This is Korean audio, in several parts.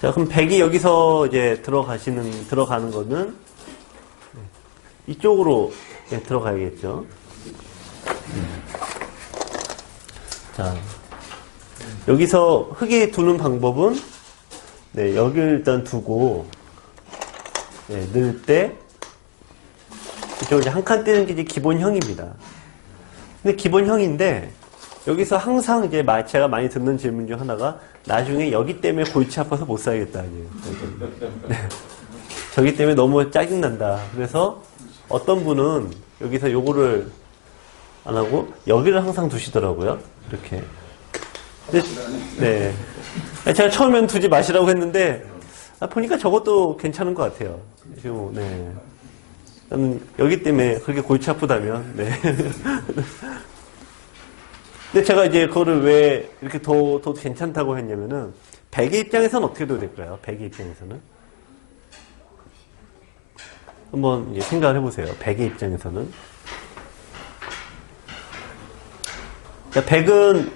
자, 그럼 100이 여기서 이제 들어가시는, 들어가는 거는 네, 이쪽으로 예, 들어가야겠죠. 음. 자, 여기서 흙에 두는 방법은 네, 여기를 일단 두고 네, 넣을 때 이쪽 이제 한칸 떼는 게 기본형입니다. 근데 기본형인데 여기서 항상 이제 마- 제가 많이 듣는 질문 중 하나가 나중에 여기 때문에 골치 아파서 못 살겠다. 네. 저기 때문에 너무 짜증난다. 그래서 어떤 분은 여기서 요거를 안 하고 여기를 항상 두시더라고요. 이렇게. 네. 제가 처음엔 두지 마시라고 했는데 아, 보니까 저것도 괜찮은 것 같아요. 지금, 네. 여기 때문에 그렇게 골치 아프다면, 네. 근데 제가 이제 그거를 왜 이렇게 더, 더 괜찮다고 했냐면은, 백의 입장에서는 어떻게 돼야 될까요? 백의 입장에서는. 한번 생각을 해보세요. 백의 입장에서는. 자, 백은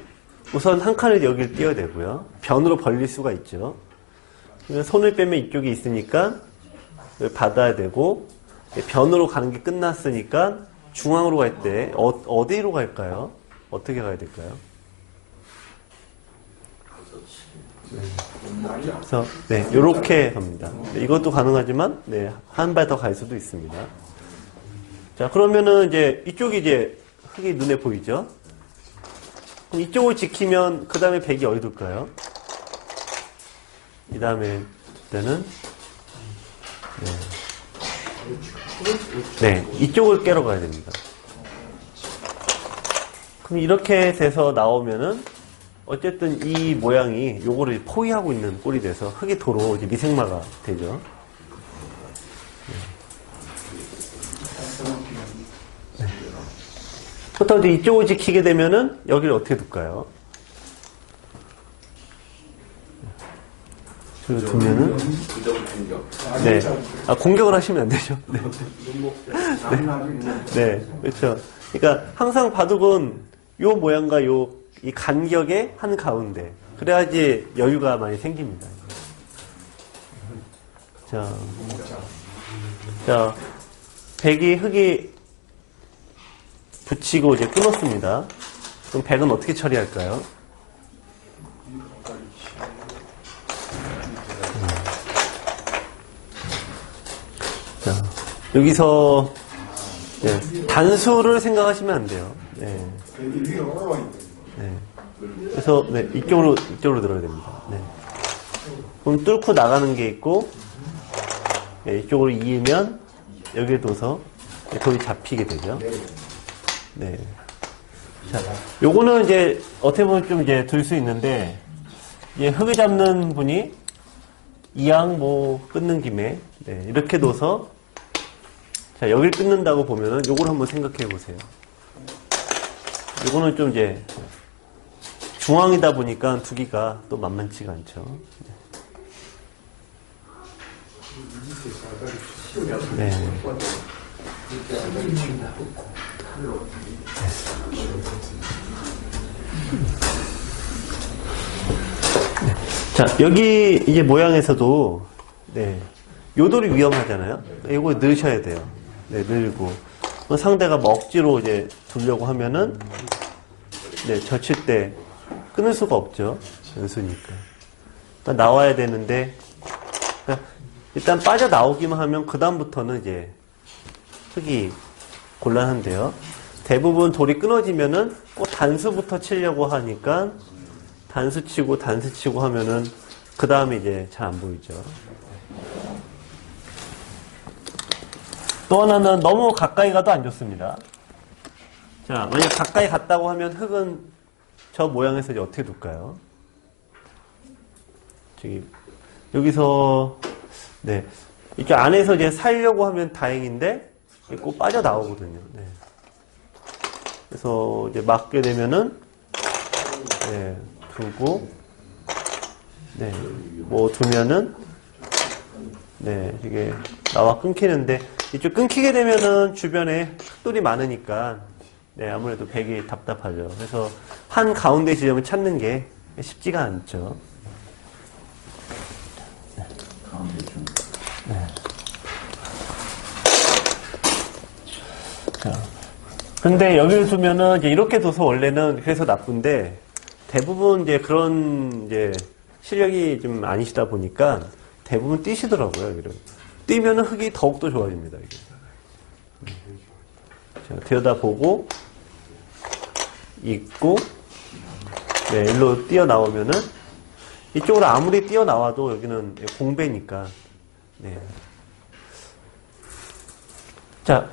우선 한 칸을 여기를 띄어야 되고요. 변으로 벌릴 수가 있죠. 그러면 손을 빼면 이쪽이 있으니까 받아야 되고, 변으로 가는 게 끝났으니까 중앙으로 갈 때 어, 디로 갈까요? 어떻게 가야 될까요? 네. 그래서 네, 이렇게 갑니다. 네, 이것도 가능하지만 네, 한 발 더 갈 수도 있습니다. 자, 그러면은 이제 이쪽이 이제 흙이 눈에 보이죠? 그럼 이쪽을 지키면 그 다음에 백이 어디 둘까요? 이 다음에 때는 네. 네, 이쪽을 깨러 가야 됩니다. 그럼 이렇게 돼서 나오면은 어쨌든 이 모양이 요거를 포위하고 있는 꼴이 돼서 흙이 도로 이제 미생마가 되죠. 네. 그렇다고 이제 이쪽을 지키게 되면은 여기를 어떻게 둘까요? 저기 두면은 네. 아, 공격을 하시면 안 되죠. 네. 네, 그렇죠. 그러니까 항상 바둑은 요 모양과 요 이 간격의 한 가운데 그래야지 여유가 많이 생깁니다. 자, 자, 백이 흙이 붙이고 이제 끊었습니다. 그럼 백은 어떻게 처리할까요? 자, 여기서 네, 단수를 생각하시면 안 돼요. 네. 네. 그래서 네, 이쪽으로 이쪽으로 들어야 됩니다. 네. 그럼 뚫고 나가는 게 있고 네, 이쪽으로 이으면 여기에 둬서 네, 돌이 잡히게 되죠. 네. 자, 요거는 이제 어떻게 보면 좀 이제 들 수 있는데 이제 흙을 잡는 분이 이왕 뭐 끊는 김에 네, 이렇게 둬서 자 여기를 끊는다고 보면은 요걸 한번 생각해 보세요. 요거는 좀 이제 중앙이다 보니까 두기가 또 만만치가 않죠. 네. 자, 여기 이제 모양에서도, 네. 요돌이 위험하잖아요. 이거 넣으셔야 돼요. 네, 늘고. 상대가 뭐 억지로 이제 두려고 하면은, 네, 젖힐 때 끊을 수가 없죠. 연수니까. 그러니까 나와야 되는데, 그러니까 일단 빠져나오기만 하면 그다음부터는 이제 흙이 곤란한데요. 대부분 돌이 끊어지면은 꼭 단수부터 치려고 하니까 단수 치고 단수 치고 하면은 그 다음에 이제 잘 안 보이죠. 또 하나는 너무 가까이 가도 안 좋습니다. 자, 만약 가까이 갔다고 하면 흙은 저 모양에서 이제 어떻게 둘까요? 저기, 여기서, 네. 이렇게 안에서 이제 살려고 하면 다행인데, 꼭 빠져나오거든요. 네. 그래서 이제 맞게 되면은, 네, 두고, 네, 뭐 두면은, 네, 이게 나와 끊기는데, 이쪽 끊기게 되면은 주변에 흙돌이 많으니까 네, 아무래도 백이 답답하죠. 그래서 한 가운데 지점을 찾는 게 쉽지가 않죠. 네. 자, 근데 여기를 두면은 이제 이렇게 둬서 원래는 그래서 나쁜데 대부분 이제 그런 이제 시력이 좀 아니시다 보니까 대부분 뛰시더라고요. 이런. 뛰면은 흙이 더욱더 좋아집니다. 자, 들여다보고 있고 네, 일로 뛰어나오면은 이쪽으로 아무리 뛰어나와도 여기는 공배니까 네. 자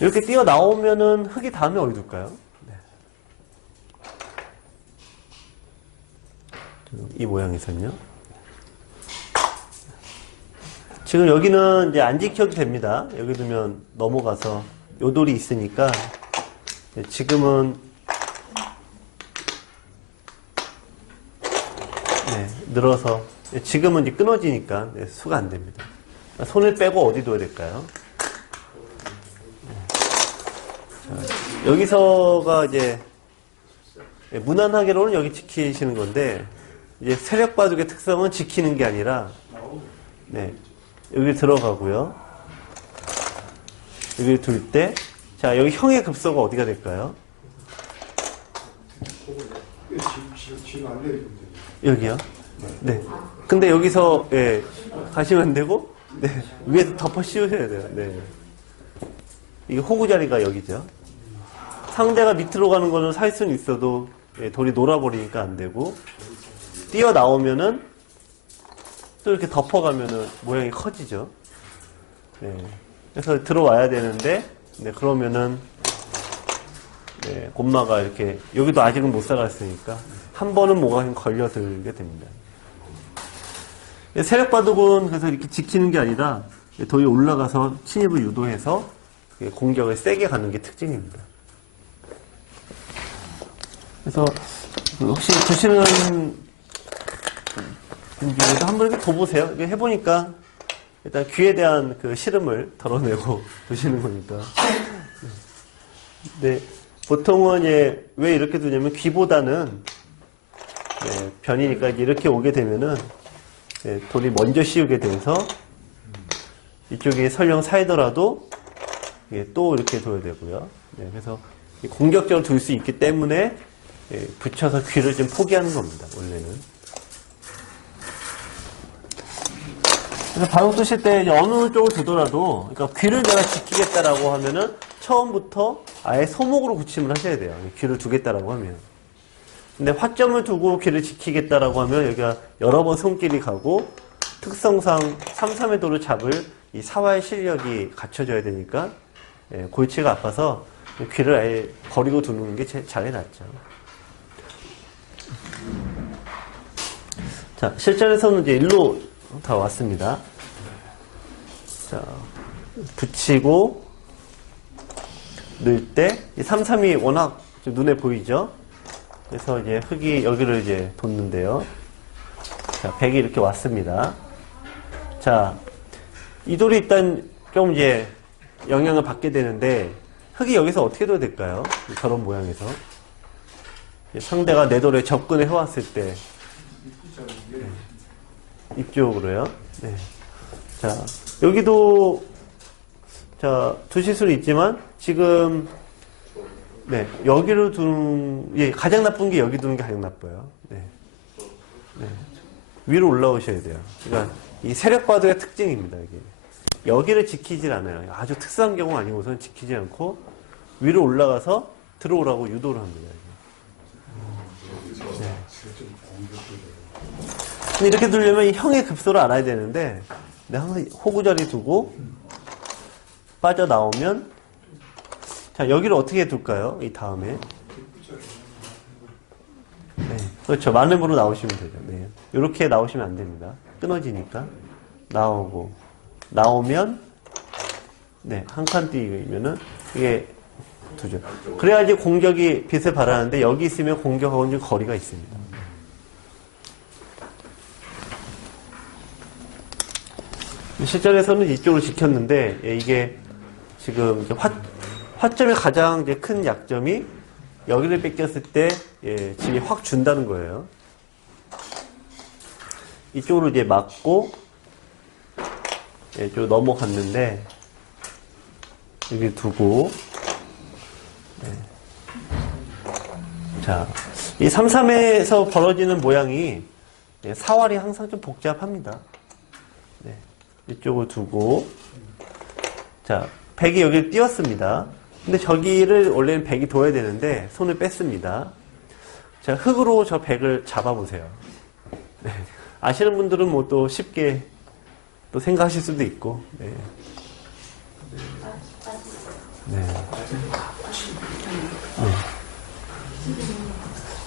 이렇게 뛰어나오면은 흙이 다음에 어디 둘까요? 네. 이 모양에서는요. 지금 여기는 이제 안 지켜도 됩니다. 여기 두면 넘어가서 요돌이 있으니까 네, 지금은 네, 늘어서 네, 지금은 이제 끊어지니까 네, 수가 안 됩니다. 손을 빼고 어디 둬야 될까요? 네. 자, 여기서가 이제 네, 무난하게로는 여기 지키시는 건데 이제 세력 바둑의 특성은 지키는 게 아니라 네, 여기 들어가고요. 여기 둘 때, 자, 여기 형의 급소가 어디가 될까요? 여기요? 네. 근데 여기서, 예, 가시면 안 되고, 네, 위에서 덮어 씌우셔야 돼요. 네. 이게 호구 자리가 여기죠. 상대가 밑으로 가는 거는 살 수는 있어도, 예, 돌이 놀아버리니까 안 되고, 뛰어나오면은, 또 이렇게 덮어가면은 모양이 커지죠. 네. 그래서 들어와야 되는데, 네, 그러면은, 네, 곰마가 이렇게, 여기도 아직은 못 살았으니까, 한 번은 뭐가 좀 걸려들게 됩니다. 세력 바둑은 그래서 이렇게 지키는 게 아니라, 돌이 올라가서 침입을 유도해서 공격을 세게 가는 게 특징입니다. 그래서, 혹시 보시는 분들도 한번 이렇게 둬보세요. 이거 해보니까, 일단 귀에 대한 그 시름을 덜어내고 두시는 거니까. 네. 보통은 예, 왜 이렇게 두냐면 귀보다는 네, 변이니까 이렇게 오게 되면은 예, 돌이 먼저 씌우게 돼서 이쪽에 설령 사이더라도 예, 또 이렇게 둬야 되고요. 네, 그래서 이 공격적으로 둘 수 있기 때문에 예, 붙여서 귀를 좀 포기하는 겁니다. 원래는. 그래서 바둑 두실 때 어느 쪽을 두더라도 그러니까 귀를 내가 지키겠다라고 하면은 처음부터 아예 소목으로 구침을 하셔야 돼요. 귀를 두겠다라고 하면. 근데 화점을 두고 귀를 지키겠다라고 하면 여기가 여러 번 손길이 가고 특성상 3, 3의 도를 잡을 이 사화의 실력이 갖춰져야 되니까 예, 골치가 아파서 귀를 아예 버리고 두는 게 제- 잘 해 놨죠. 자, 실전에서는 이제 일로 다 왔습니다. 자, 붙이고 넣을 때, 이 3, 3이 워낙 좀 눈에 보이죠? 그래서 이제 흙이 여기를 이제 뒀는데요. 자, 100이 이렇게 왔습니다. 자, 이 돌이 일단 좀 이제 영향을 받게 되는데, 흙이 여기서 어떻게 둬야 될까요? 저런 모양에서. 상대가 내 돌에 접근을 해왔을 때, 이쪽으로요. 네. 자, 여기도, 자, 두실 수는 있지만, 지금, 네, 여기를 두는, 예, 가장 나쁜 게 여기 두는 게 가장 나빠요. 네. 네. 위로 올라오셔야 돼요. 그러니까, 이 세력바둑의 특징입니다, 이게. 여기를 지키질 않아요. 아주 특수한 경우 아니고서는 지키지 않고, 위로 올라가서 들어오라고 유도를 합니다. 이게. 네. 근데 이렇게 두려면 이 형의 급소를 알아야 되는데, 내가 항상 호구 자리 두고, 빠져나오면, 자, 여기를 어떻게 둘까요? 이 다음에. 네. 그렇죠. 마음으로 나오시면 되죠. 네. 이렇게 나오시면 안 됩니다. 끊어지니까. 나오고. 나오면, 네. 한칸 뛰면은, 이게 두죠. 그래야지 공격이 빛을 발하는데, 여기 있으면 공격하고는 좀 거리가 있습니다. 실전에서는 이쪽으로 지켰는데 예, 이게 지금 화, 화점의 가장 큰 약점이 여기를 뺏겼을 때 예, 진이 확 준다는 거예요. 이쪽으로 이제 맞고 예, 좀 넘어갔는데 여기 두고 네. 자, 이 33에서 벌어지는 모양이 네, 사활이 항상 좀 복잡합니다. 네, 이쪽을 두고 자, 백이 여기를 띄웠습니다. 근데 저기를 원래는 백이 둬야 되는데 손을 뺐습니다. 자, 흙으로 저 백을 잡아보세요. 네. 아시는 분들은 뭐 또 쉽게 또 생각하실 수도 있고. 네. 네. 네.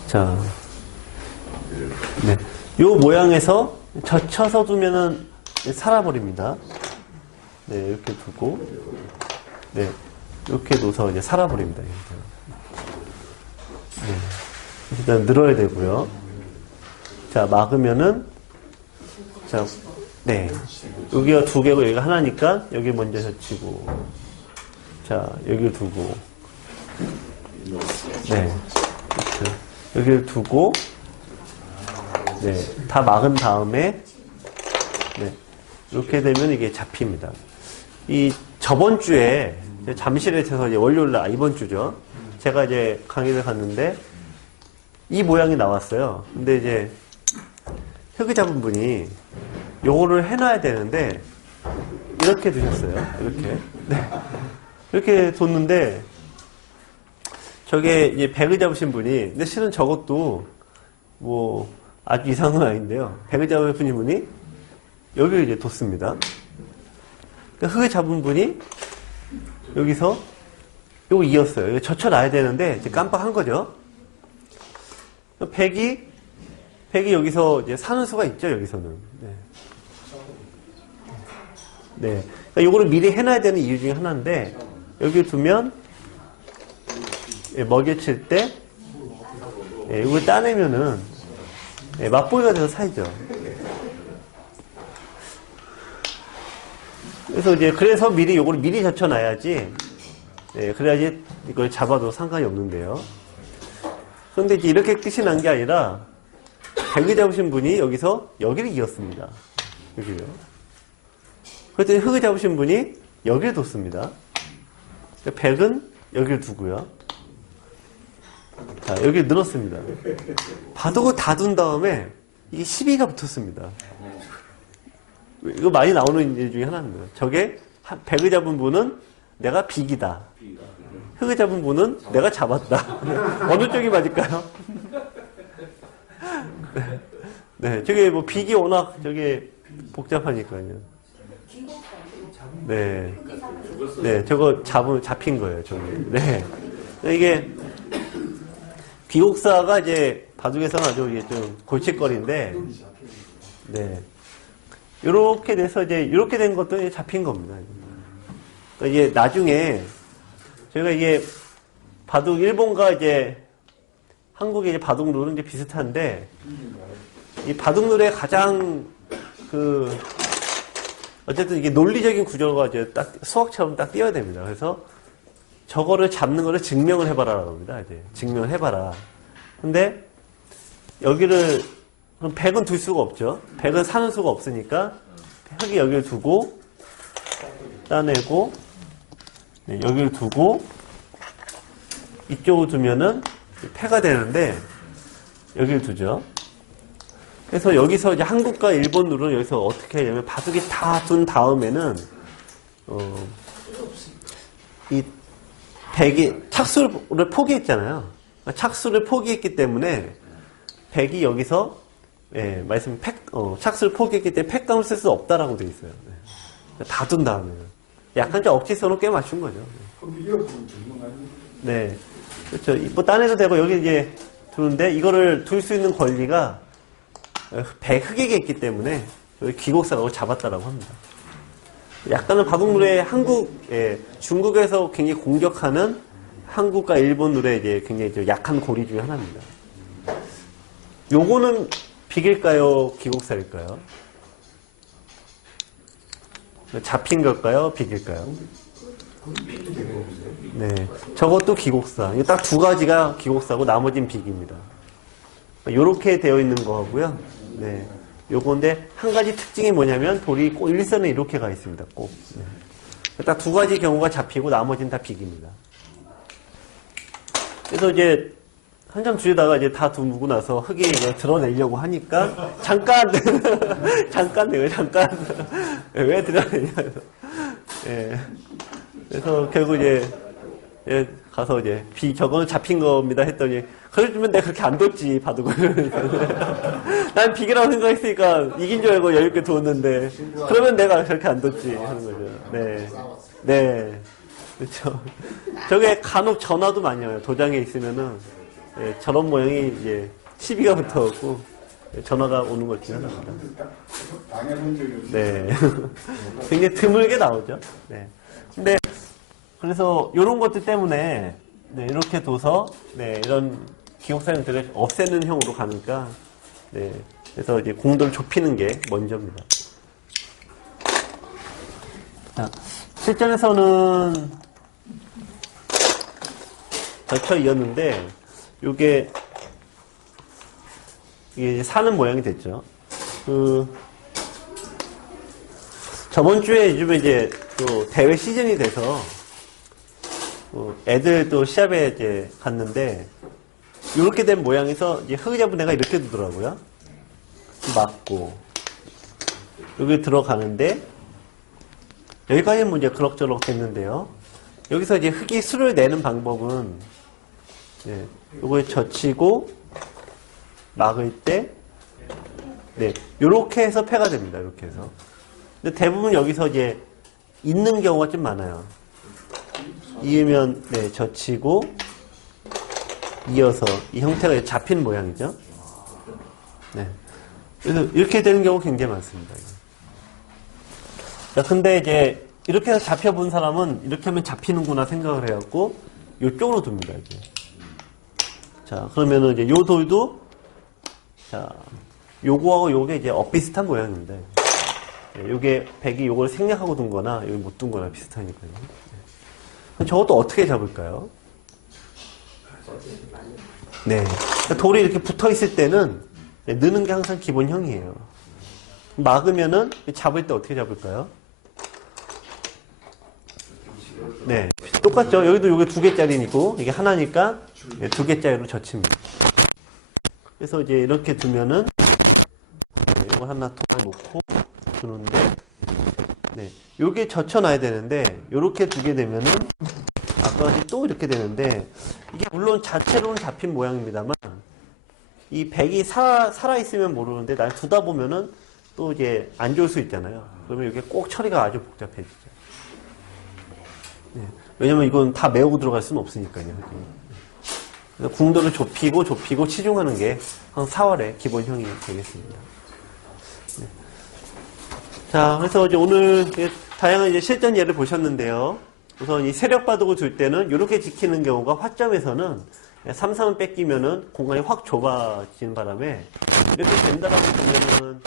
자, 네. 요 모양에서 젖혀서 두면은 살아버립니다. 네, 이렇게 두고, 네, 이렇게 놓아서 이제 살아버립니다. 이렇게. 네. 일단 늘어야 되고요. 자, 막으면은, 자, 네. 여기가 두 개고 여기가 하나니까 여기 먼저 젖히고, 자, 여기를 두고, 네. 그렇죠. 여기를 두고, 네. 다 막은 다음에, 네. 이렇게 되면 이게 잡힙니다. 이 저번 주에 잠실에 이제 월요일 날, 아, 이번 주죠. 제가 이제 강의를 갔는데 이 모양이 나왔어요. 근데 이제 흙을 잡은 분이 요거를 해놔야 되는데 이렇게 두셨어요. 이렇게. 네. 이렇게 뒀는데 저게 이제 백을 잡으신 분이 근데 실은 저것도 뭐 아주 이상한 건 아닌데요. 백을 잡으신 분이 여기를 이제 뒀습니다. 그러니까 흙을 잡은 분이 여기서 요거 이었어요. 이거 젖혀놔야 되는데 이제 깜빡한 거죠. 백이 백이 여기서 이제 사는 수가 있죠. 여기서는. 네. 네. 그러니까 요거를 미리 해놔야 되는 이유 중에 하나인데 여기 두면 예, 먹여칠 때 예, 이걸 따내면은 예, 맛보기가 돼서 살죠. 그래서 이제 그래서 미리 요거를 미리 젖혀놔야지 예, 그래야지 이걸 잡아도 상관이 없는데요. 그런데 이제 이렇게 끝이 난 게 아니라 백을 잡으신 분이 여기서 여기를 이었습니다. 여기요. 그랬더니 흙을 잡으신 분이 여기를 뒀습니다. 백은 여기를 두고요. 자, 여기를 늘었습니다. 바둑을 다 둔 다음에 이게 12가 붙었습니다. 이거 많이 나오는 일 중에 하나입니다. 저게 한- 백을 잡은 분은 내가 빅이다. 흙을 잡은 분은 내가 잡았다. 어느 쪽이 맞을까요? 네. 네, 저게 뭐 빅이 워낙 저게 복잡하니까요. 네. 네, 저거 잡은, 잡힌 거예요, 저게. 네. 이게, 귀곡사가 이제 바둑에서는 아주 이게 좀 골칫거리인데, 네. 요렇게 돼서 이제, 요렇게 된 것도 이제 잡힌 겁니다. 그러니까 이게 나중에, 저희가 이게 바둑 일본과 이제 한국의 이제 바둑 룰은 이제 비슷한데, 이 바둑 룰의 가장 그, 어쨌든 이게 논리적인 구조가 이제 딱 수학처럼 딱 띄어야 됩니다. 그래서 저거를 잡는 거를 증명을 해봐라라고 합니다. 이제 증명을 해봐라. 근데 여기를 그럼 100은 둘 수가 없죠. 100은 사는 수가 없으니까 흙이 여기를 두고 따내고 네, 여기를 두고 이쪽을 두면은 패가 되는데 여기를 두죠. 그래서 여기서 이제 한국과 일본 룰은 여기서 어떻게 하냐면 바둑이 다 둔 다음에는 어, 이 백이 착수를 포기했잖아요. 착수를 포기했기 때문에 백이 여기서 예, 말씀 팩, 어, 착수를 포기했기 때문에 팩감을 쓸 수 없다라고 돼 있어요. 네. 다둔 다음에는 약간 좀 억지선을 꽤 맞춘 거죠. 아니에요? 네. 그렇죠. 뭐 따내도 되고 여기 이제 두는데 이거를 둘 수 있는 권리가 배 흑에게 있기 때문에 여기 귀곡사라고 잡았다라고 합니다. 약간은 바둑물에 한국, 예, 중국에서 굉장히 공격하는 한국과 일본 룰의 이제 굉장히 좀 약한 고리 중에 하나입니다. 요거는 비길까요? 귀곡사일까요? 잡힌 걸까요? 비길까요? 네. 저것도 기곡사. 딱 두 가지가 기곡사고 나머지는 비기입니다. 요렇게 되어 있는 거고요. 네. 요건데 한 가지 특징이 뭐냐면 돌이 꼭 일선에 이렇게 가 있습니다. 꼭. 네. 딱두 가지 경우가 잡히고 나머지는 다 비깁니다. 그래서 이제 한참 두다가 이제 다 두고 나서 흙이 이걸 드러내려고 하니까 잠깐 잠깐 내가 잠깐. 왜 드러내냐. 예. 그래서 결국 이제 예, 가서 이제 비 저거는 잡힌 겁니다 했더니 그래주면 내가 그렇게 안 뒀지 바둑을. 난 비계라고 생각했으니까 이긴 줄 알고 여유있게 두었는데 그러면 내가 그렇게 안 뒀지 하는 거죠. 네. 네. 그렇죠. 저게 간혹 전화도 많이 와요. 도장에 있으면은 예, 저런 모양이 이제 시비가 붙어갖고 예, 전화가 오는 적이 없어요. 네. 굉장히 드물게 나오죠. 네. 근데 그래서 이런 것들 때문에 네, 이렇게 둬서 네, 이런 기록사용들을 없애는 형으로 가니까 네, 그래서 이제 공도를 좁히는 게 먼저입니다. 자, 실전에서는 젖혀 이었는데 이게 이게 사는 모양이 됐죠. 그 저번 주에 요즘에 이제 또 대회 시즌이 돼서 어, 애들 또 시합에 이제 갔는데 이렇게 된 모양에서 이제 흑자분 애가 이렇게 두더라고요. 맞고 여기 들어가는데 여기까지는 뭐 이제 그럭저럭 됐는데요. 여기서 이제 흙이 수를 내는 방법은 네, 요걸 젖히고 막을 때 네, 요렇게 해서 패가 됩니다. 이렇게 해서. 근데 대부분 여기서 이제 있는 경우가 좀 많아요. 이으면 네, 젖히고 이어서 이 형태가 잡힌 모양이죠. 네. 그래서 이렇게 되는 경우 굉장히 많습니다. 자, 근데 이제 이렇게 해서 잡혀본 사람은 이렇게 하면 잡히는구나 생각을 해갖고 이쪽으로 둡니다, 이제. 자, 그러면은 이제 요 돌도 자, 요거하고 요게 이제 엇비슷한 모양인데 예, 요게 백이 요걸 생략하고 둔 거나 여기 못 둔 거나 비슷하니까요. 예. 저것도 어떻게 잡을까요? 네. 그러니까 돌이 이렇게 붙어 있을 때는 네, 느는 게 항상 기본형이에요. 막으면은 잡을 때 어떻게 잡을까요? 네. 똑같죠? 여기도 요게 두 개짜리니고 이게 하나니까 네, 두 개짜리로 젖힙니다. 그래서 이제 이렇게 두면은 네, 이거 하나 더 놓고 두는데 네, 요게 젖혀놔야 되는데 요렇게 두게 되면은 아까 또 이렇게 되는데 이게 물론 자체로는 잡힌 모양입니다만 이 백이 사, 살아있으면 모르는데 날 두다 보면은 또 이제 안 좋을 수 있잖아요. 그러면 이게 꼭 처리가 아주 복잡해지죠. 네, 왜냐면 이건 다 메우고 들어갈 수는 없으니까요. 궁도를 좁히고 좁히고 치중하는 게 한 4월의 기본형이 되겠습니다. 네. 자, 그래서 이제 오늘 다양한 이제 실전 예를 보셨는데요. 우선 이 세력 바둑을 둘 때는 이렇게 지키는 경우가 화점에서는 3, 3은 뺏기면은 공간이 확 좁아지는 바람에 이렇게 된다라고 보면은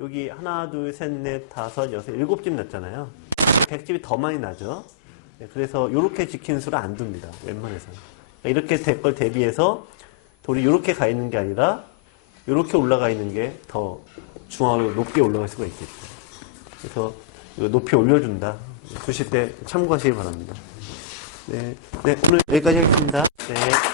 여기 하나, 둘, 셋, 넷, 다섯, 여섯, 일곱 집 났잖아요. 백집이 더 많이 나죠. 네, 그래서 이렇게 지키는 수를 안 둡니다. 웬만해서는. 이렇게 될 걸 대비해서 돌이 이렇게 가 있는 게 아니라 이렇게 올라가 있는 게 더 중앙으로 높게 올라갈 수가 있겠죠. 그래서 높이 올려준다. 두실 때 참고하시기 바랍니다. 네, 네 오늘 여기까지 하겠습니다. 네.